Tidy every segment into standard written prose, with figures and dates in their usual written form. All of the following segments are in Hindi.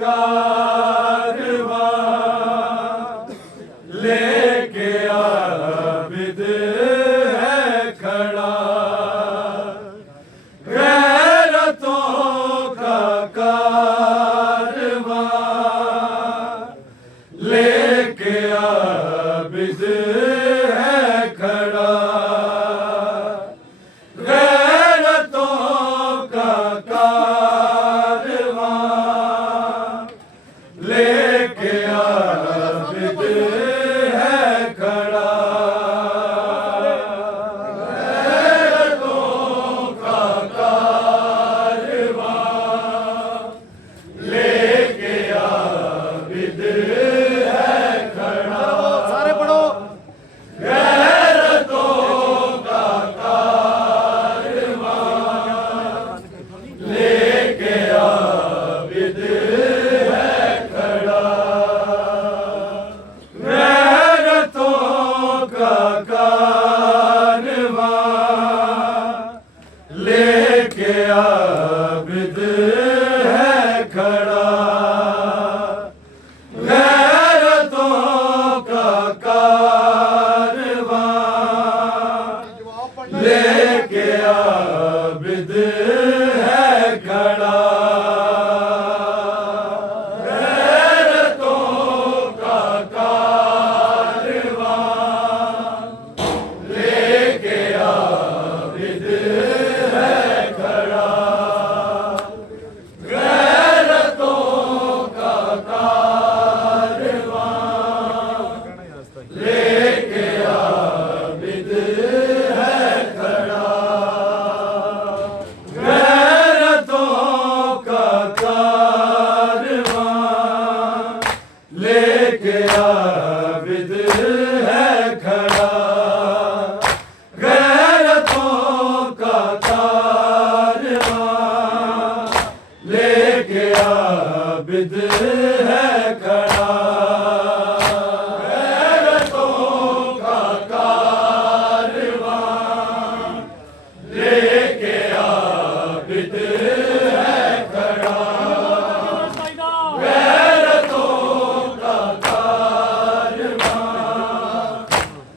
कारवां लेके आबिद है खड़ा, गैरतों का कारवां लेके आबिद है खड़ा, गैरतों का कारवां लेके आबिद है खड़ा, गैरतों का कारवां लेके आबिद है खड़ा, सारे पढ़ो। गैरतों का कारवां लेके आबिद है खड़ा, गैरतों का कारवां लेके आबिद है खड़ा, गैरतों का कारवां लेके आबिद है खड़ा, गैरतों का कारवां लेके आबिद है खड़ा, गैरतों का कारवां लेके आबिद है खड़ा, गैरतों का कारवां लेके आबिद है खड़ा, गैरतों का कारवां लेके आबिद है खड़ा, गैरतों का कारवां लेके आबिद है खड़ा, गैरतों का कारवां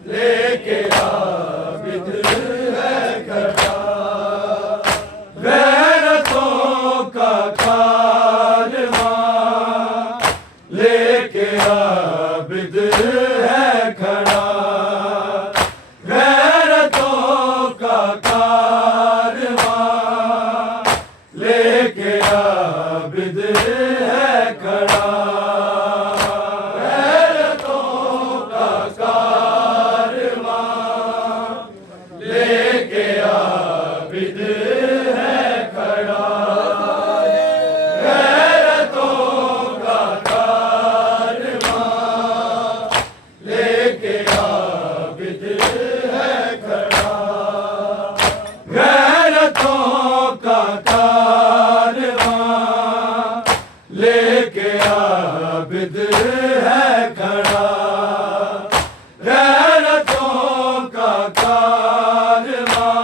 लेके आबिद है खड़ा, गैरतों का कारवां लेके आबिद है खड़ा, गैरतों का कारवां लेके आबिद है खड़ा, गैरतों का कारवां लेके आबिद है खड़ा, गैरतों का कारवां लेके आबिद है खड़ा, गैरतों का कारवां लेके आबिद है खड़ा, गैरतों का कारवां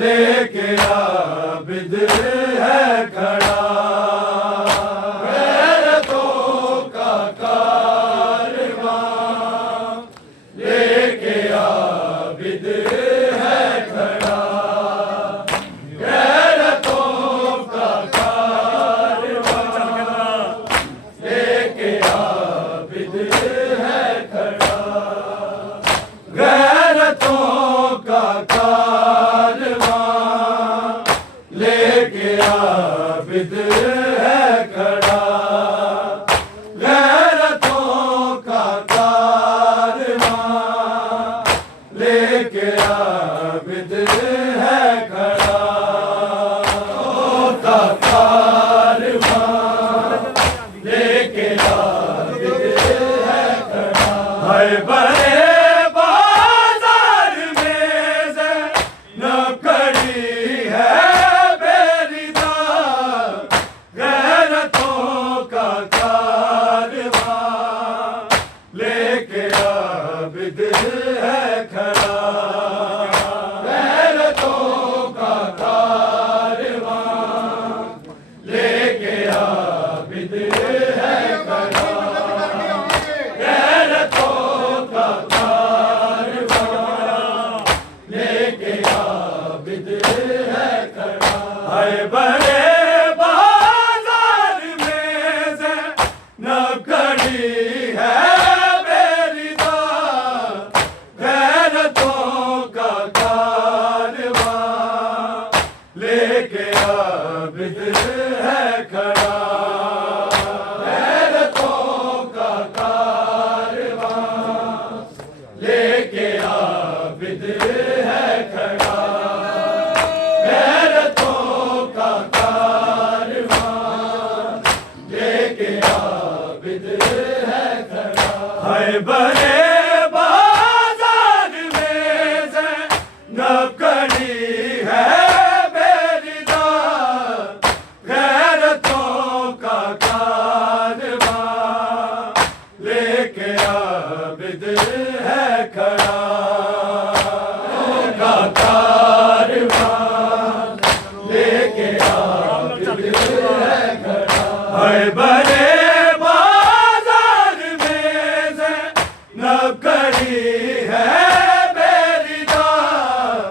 लेके आबिद है खड़ा, गैरतों का कारवां लेके आबिद है खड़ा, गैरतों का कारवां लेके आबिद है खड़ा, गैरतों का कारवां लेके आबिद है खड़ा। हाय बड़े बाजार में ज़ैनब खड़ी है बेरीदार, गैरतों का कारवां लेके आबिद है खड़ा, गैरतों का कारवां लेके आबिद है खड़ा, गैरतों का कारवां लेके आबिद है खड़ा। हाय बड़े बाजार में ज़ैनब खड़ी है बेरीदार, गैरतों का कारवां लेके आबिद है खड़ा, का कारवां लेके आबिद है खड़ा। हाय बड़े बाजार में ज़ैनब खड़ी है बेरीदार,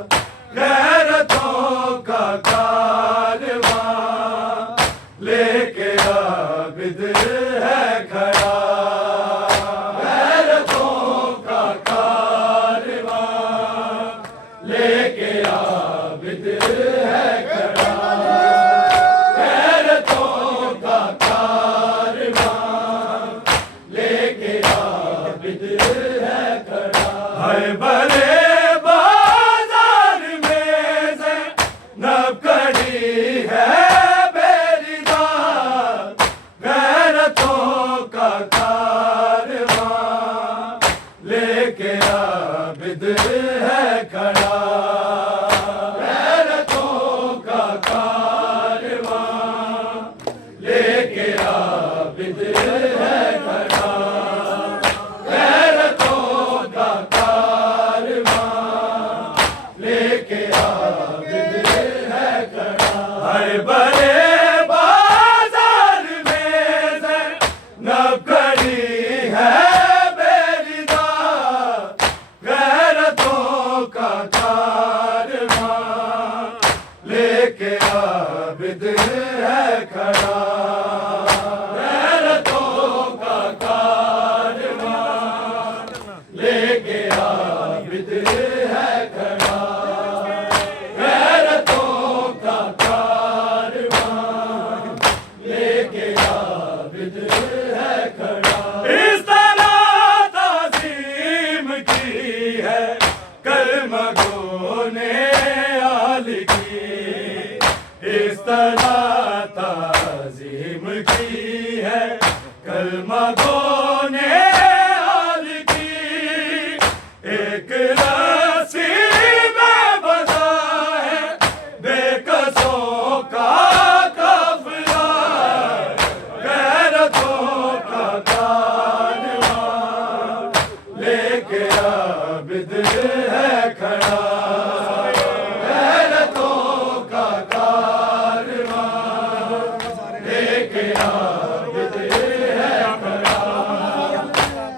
गैरतों का कारवां लेके आबिद है खड़ा, गैरतों का कारवां लेके आबिद है खड़ा, गैरतों का कारवां लेके आबिद है खड़ा। हाय बड़े बाजार में ज़ैनब खड़ी है बेरीदार, गैरतों का कारवां लेके आबिद है खड़ा, गैरतों का कारवां लेके आबिद है खड़ा, गैरतों का कारवां लेके आबिद है खड़ा। हाय बड़े बाजार में ज़ैनब खड़ी है बेरीदार, गैरतों का कारवां लेके आबिद है खड़ा, गैरतों का कारवां लेके आबिद है खड़ा, गैरतों का कारवां लेके आबिद है खड़ा। इस तरह ताज़ीम की है कलमगों ने आल की, इस तरह ताज़ीम की है कलमगों ने आल की, एक रस्सी में बंधा है बेकसों का काफिला, गैरतों का कारवां लेके आबिद है खड़ा, गैरतों का कारवां लेके आबिद है खड़ा,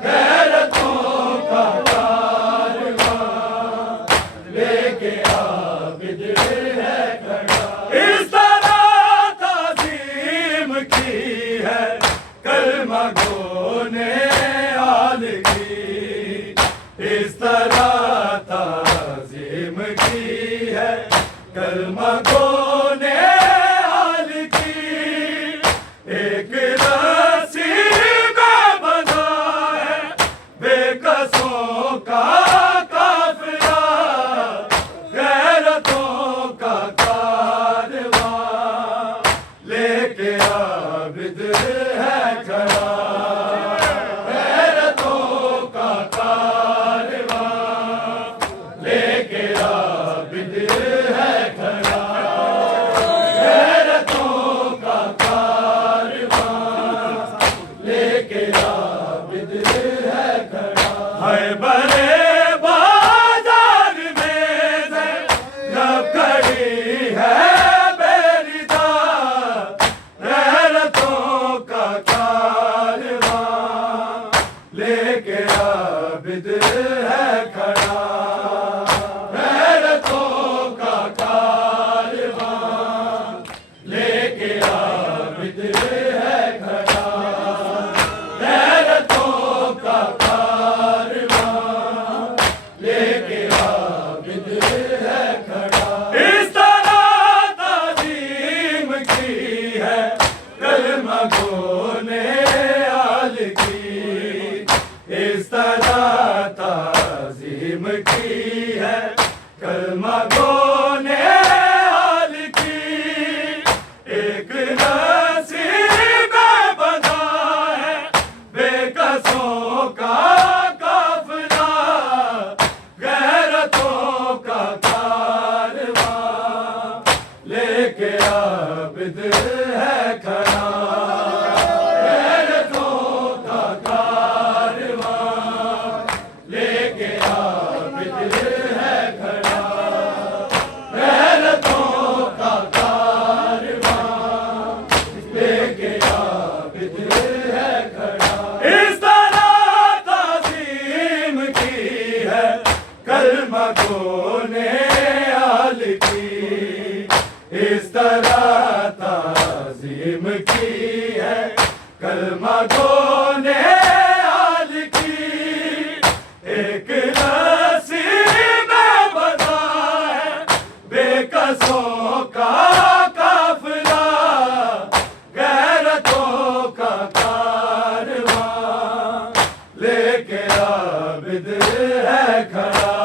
गैरतों का कारवां लेके आबिद है खड़ा। इस तरह ताज़ीम की है कलमगों ने आल की, इस तरह ताज़ीम की है कलमगों ने आल की, एक रस्सी में बंधा है बेकसों का काफिला, गैरतों का कारवां लेके आबिद है खड़ा, गैरतों का कारवां लेके आबिद है खड़ा, गैरतों का कारवां लेके आबिद है खड़ा। हाय बड़े बाजार में ज़ैनब खड़ी है बेरीदार, गैरतों का गोने आल की इस तरह ताज़ीम की है, कलमा गोने आल की एक नसीब बना है बेकसों का काफिला, गैरतों का कारवां लेके आबिद है खड़ा, गैरतों का कारवां लेके आबिद है खड़ा, गैरतों का कारवां लेके आबिद है खड़ा। इस तरह ताज़ीम की है कलमा गोने आल की, इस तरह ताज़ीम की है कलमा गोने आल की एक नसीब बना है बेकसों का काफिला, गैरतों का कारवां लेके आबिद है खड़ा,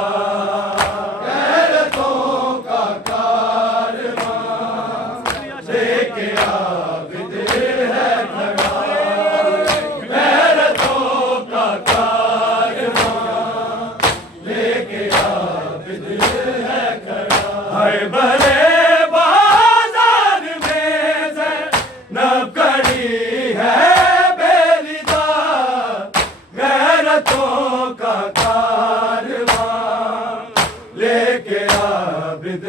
गैरतों का कारवां लेके आबिद है खड़ा, गैरतों का कारवां लेके आबिद है खड़ा। हाय भले बाजार में ज़ैनब खड़ी है बेरिदा, गैरतों का कारवां लेके आबिद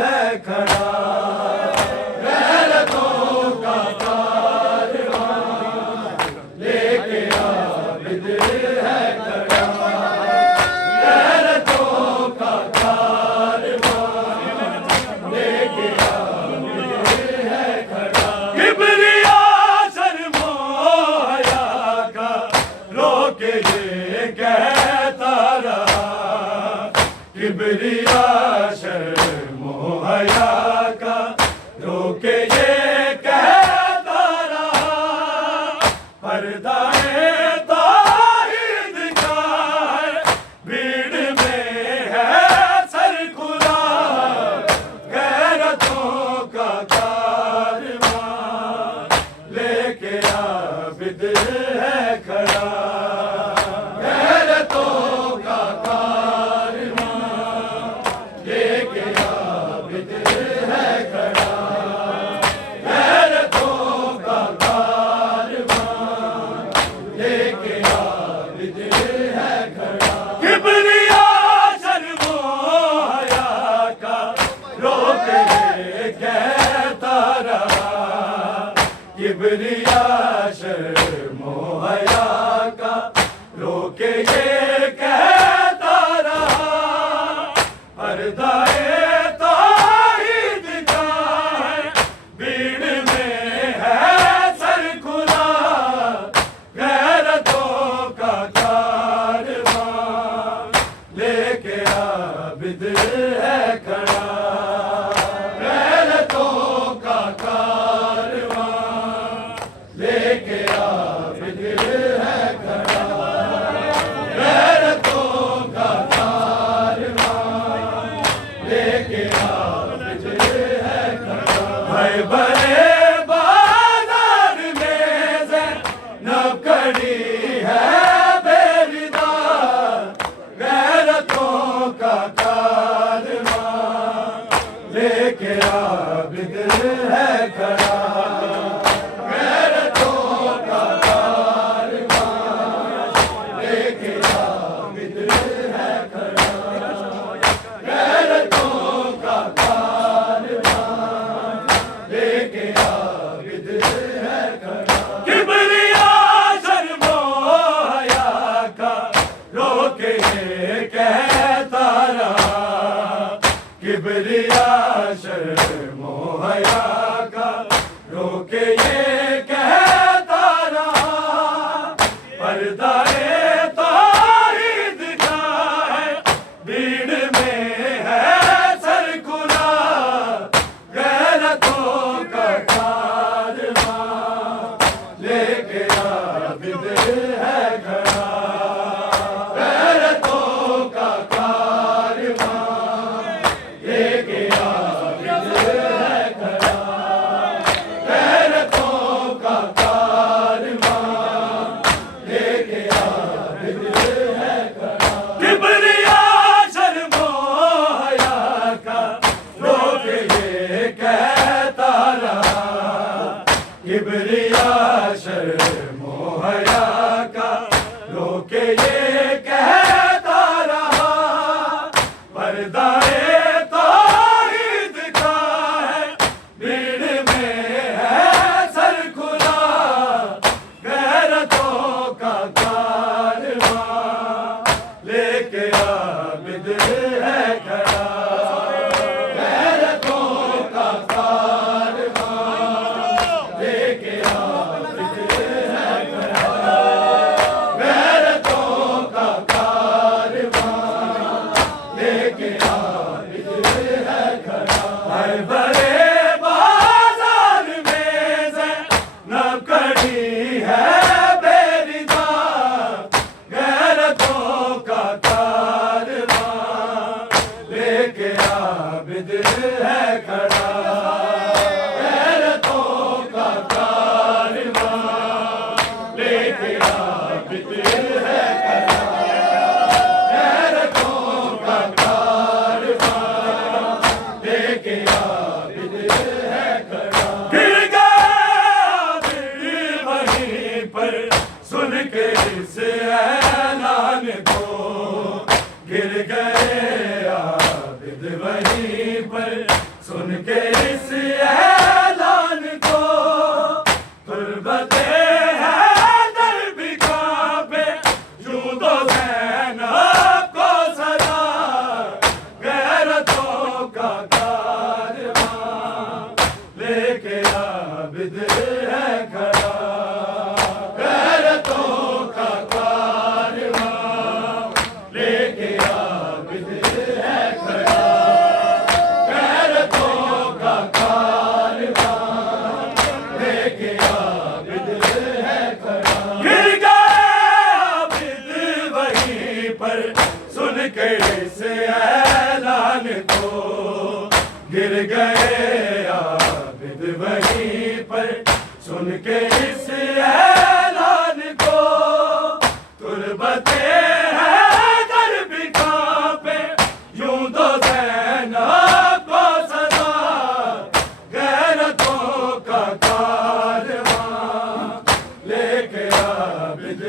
है खड़ा, गैरतों का कारवां लेके आबिद है खड़ा, गैरतों का कारवां लेके आबिद है खड़ा। किबरिया शर्मो हया का रोके ये कहता रहा, किबरिया शर्मो हया का रोके ये कहता रहा, पर्दाए ताहीद का है भीड़ में है सर खुला, गैरतों का कारवां लेके आबिद है खड़ा, गैरतों का कारवां लेके आबिद है खड़ा, गैरतों का कारवां लेके आबिद है खड़ा। किबरिया शर्मो हया का रोके ये कहता रहा, किबरिया शर्मो हया का रोके ये कहता रहा, पर्दाए ताहीद का है भीड़ में है सर खुला, गैरतों का कारवां लेके आबिद है खड़ा, गैरतों का कारवां लेके आबिद है खड़ा, गैरतों का कारवां लेके आबिद है खड़ा। हाय भले बाजार में ज़ैनब खड़ी है बेरिदा, गैरतों का कारवां लेके आबिद है खड़ा, गैरतों का कारवां लेके आबिद है खड़ा, गैरतों का कारवां लेके आबिद है खड़ा। किबरिया शर्मो हया का रोके ये कहता रहा, किबरिया शर्मो हया का रोके ये कहता रहा, पर्दाए ताहीद का है भीड़ में है सर खुला, गैरतों का कारवां आबिद है खड़ा, गैरतों का कारवां लेके आबिद है खड़ा, गैरतों का कारवां लेके आबिद है खड़ा। किबरिया शर्मो हया का लोग ये कहता रहा, किबरिया शर्मो हया का लोग ये कहता रहा, पर्दाए तौहीद का है भीड़ में है सर खुला, गैरतों का कारवां लेके आबिद है खड़ा, गैरतों का कारवां लेके आबिद है खड़ा, गैरतों का कारवां लेके आबिद है खड़ा। हर बड़े बाजार में ज़ैनब खड़ी है बेरिदा, गैरतों का कारवां लेके आबिद है खड़ा, गैरतों का कारवां लेके आबिद है खड़ा, गैरतों का कारवां लेके आबिद है खड़ा। गिर गया दिल वहीं पर सुन के इस ऐलान को, गिर गए आबिद वहीं पर सुन के इस ऐलान को, तुर्बते हैदर भी कांपे यूं तो ज़ैनब को सदा, गैरतों का कारवां लेके आबिद है खड़ा, गैरतों का कारवां लेके आबिद है खड़ा, गैरतों का कारवां लेके आबिद है खड़ा। गिर गए आबिद वहीं पर सुन के इस ऐलान को, गिर गए आबिद वहीं पर सुन के इस ऐलान को, तुर्बते हैदर भी कांपे यूं तो ज़ैनब को सदा, गैरतों का कारवां लेके आबिद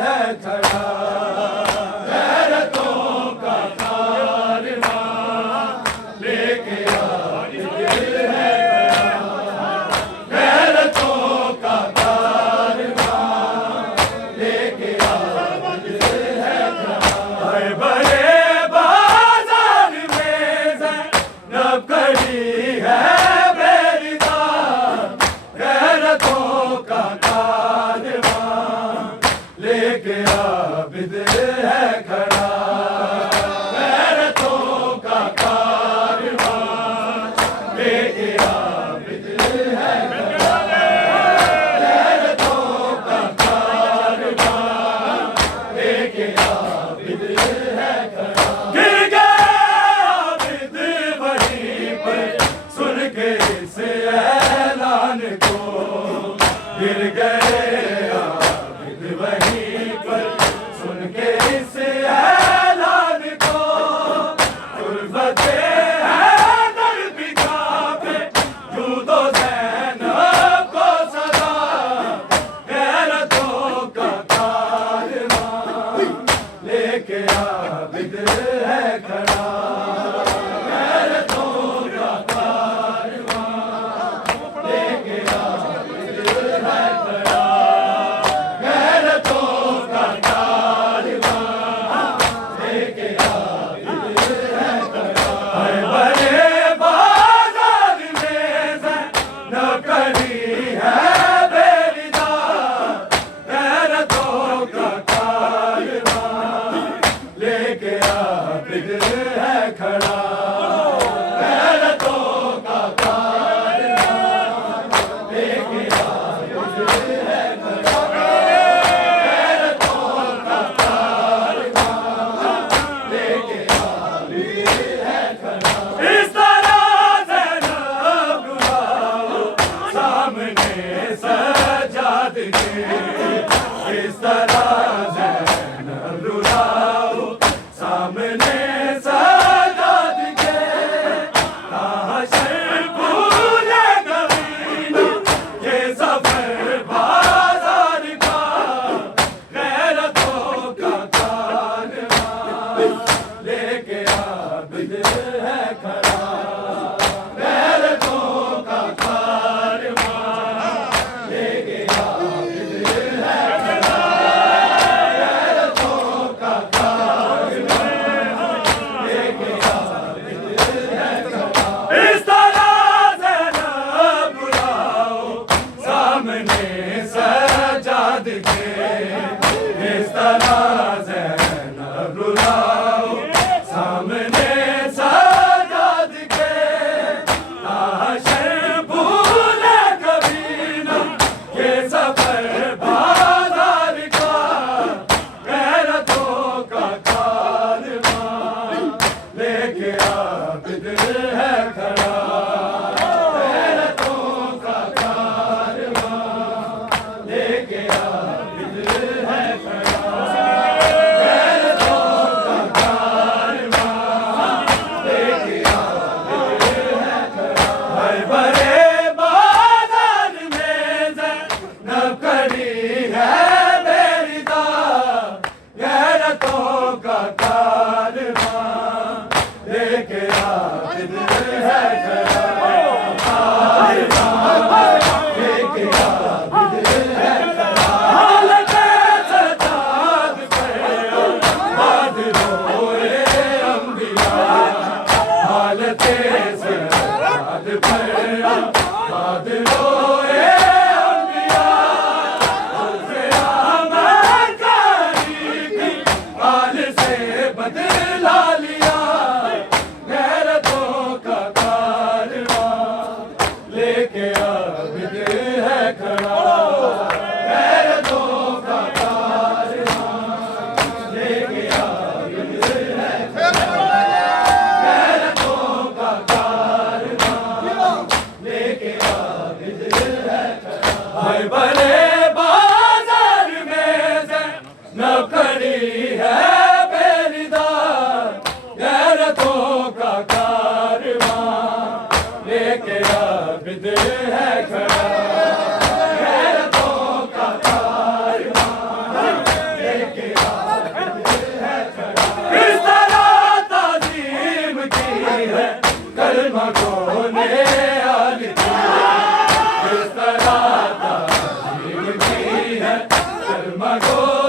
है खड़ा, गैरतों का कारवां लेके आबिद है खड़ा, गैरतों का कारवां लेके आबिद है खड़ा। हर बड़े बाजार में ज़ैनब खड़ी है बेरिदा, गैरतों का कारवां लेके आबिद है खड़ा, गैरतों का कारवां लेके आबिद है खड़ा, गैरतों का कारवां लेके आबिद है खड़ा। गिर गए आबिद वहीं पर सुन के इस ऐलान को, गिर गए आबिद वहीं पर सुन के इस ऐलान को, तुर्बते हैदर भी कांपे यूं तो ज़ैनब को सदा, गैरतों का कारवां लेके आबिद है खड़ा, गैरतों का कारवां लेके आबिद है खड़ा, गैरतों का कारवां सजाद के इस तरह ज़ैनब रुलाओ सामने सजाद के हाशर भूले कभी न ये सफर बाजार का गैरतों का कारवां लेके आबिद है खड़ा गैरतों का कारवां लेके आबिद है खड़ा गैरतों का कारवां लेके आबिद है खड़ा हर बड़े बाजार में ज़ैनब खड़ी है बेरिदा गैरतों का कारवां लेके आबिद है खड़ा लेके आबिद है खड़ा हालत सजाद पे बाद रोए अंबिया हालत सजाद पे बाद रोए अंबिया अमर कारी की हाल से बदला लिया गैरतों का कारवां लेके आबिद है खड़ा गैरतों का कारवां लेके आबिद है खड़ा गैरतों का कारवां लेके आबिद है खड़ा हाय बड़े बाजार में ज़ैनब खड़ी है बेरिदा गैरतों का कारवां लेके आबिद है खड़ा गैरतों का कारवां लेके आबिद है खड़ा इस तरह ताज़ीम की है कलमा कोने आली की इस तरह ताज़ीम की है कलमा कोने